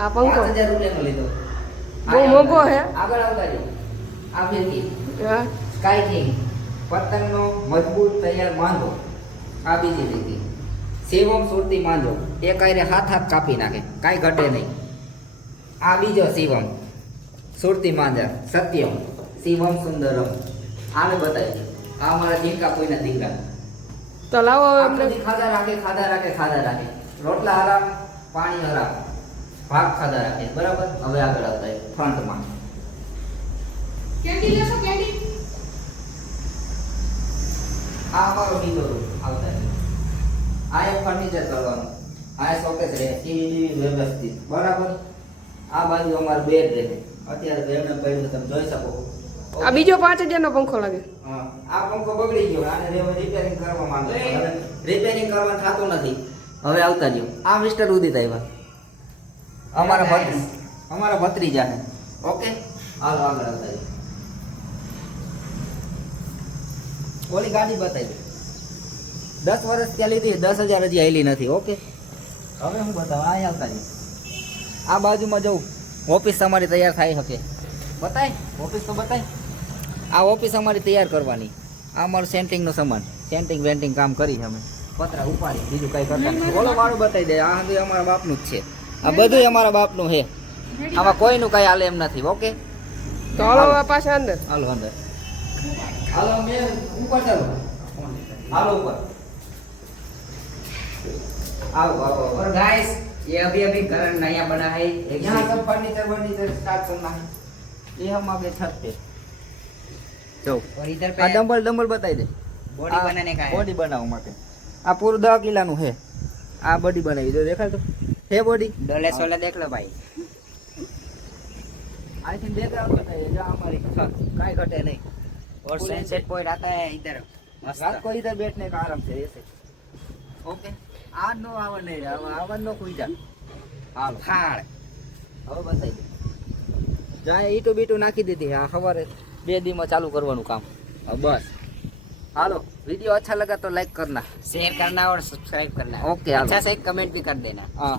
આ પંખો 5000 રૂપિયાનો લીધો. બહુ મોંઘો હે. આગળ આવતા જો. આ ફિરકી હા સ્કાય કિંગ પતંગનો મજબૂત તૈયાર માંડો. આ બીજી ફિરકી શિવમ સુરતી માંડો. એક આયરે હાથ કાપી નાખે, કાંઈ ઘટે નહીં. આ બીજો શિવમ સુરતી માંજા સત્યમ શિવમ સુંદરમ. આને બતાવી. આ અમારા જીંકા કોઈના દીકરા. તો લાવો હવે આખો અમને દી ખાધા રાખે. રોટલા હરામ, પાણી હરામ, ભાગ ખાધા રાખે. બરાબર. હવે આગળ આવતા ફ્રન્ટમાં કેન્ડી લેશો કેન્ડી. આ અમારો બીજો રૂમ આવતા છે. આ એક ફર્નિચર કરવાનું. આ શોકેસ રહે, ટીવી વ્યવસ્થિત. બરાબર. આ બાજુ અમારું બેડ રહે. અત્યારે બેડને પડ્યું તમે જોઈ શકો. આ બીજો 5000 નો પંખો લાગે. હા, આ પંખો બગડી ગયો. આને રિપેરિંગ કરવા માંગો. રિપેરિંગ કરવા થતું નથી. હવે આવતા રહ્યો. આ મિસ્ટર ઉદિત આવ્યા. અમારા ભત્રીજા છે. ઓકે, હાલો આગળ આવતા રહ્યો. ઓલી ગાડી બતાવી 10 વર્ષ ત્યાં લીધી, 10,000 હજી આવેલી નથી. ઓકે, હવે હું બતાવું. આ આવતા રહ્યો. આ બાજુમાં જવું. ઓફિસ તમારી તૈયાર થઈ શકે. બતાય ઓફિસ તો બતાય. આ ઓફિસ અમારી તૈયાર કરવાની. આ અમારું સેન્ટિંગનો સામાન. સેન્ટિંગ વેન્ટિંગ કામ કરી છે અમે. પતરા ઉપાડી બીજું કઈ કરતા નથી. ઓલો વાળું બતાવી દે. આ બધું અમારા બાપનું જ છે. આ બધું અમારા બાપનું છે. આમાં કોઈનું કઈ હાલે એમ નથી. ઓકે, તો હાલો પાછા અંદર. હાલો અંદર. હાલો મેં ઉપર ચાલો. हालो ऊपर आओ आओ। और गाइस ये अभी घर नया बना है, यहाँ सब फर्नीचर स्टार्ट करना है। ये हम आगे छत पे जो और इधर पे डंबल बताई दे बॉडी बनाने का है। बॉडी बनाओ माटे आ पूरा 10 किलो है। आ बॉडी बनाई दो, देखा तो है बॉडी। डोले सोले देख लो भाई। आई थिंक देख रहा बताइए जो हमारी छत काई घटे नहीं। और सनसेट पॉइंट आता है इधर मस्त। रात को इधर बैठने का आराम से ऐसे। ओके आज नो आवन नहीं आवन नो कोई जा हाल खाड़ હવે બતાઈ દે જાય ઈટો બીટો નાખી દીધી। આ સવારે 2 દી માં ચાલू કરવાનું કામ। બસ હાલો, वीडियो अच्छा लगा तो लाइक करना, शेयर करना और सब्सक्राइब करना। ओके, अच्छा से कमेंट भी कर देना। हाँ।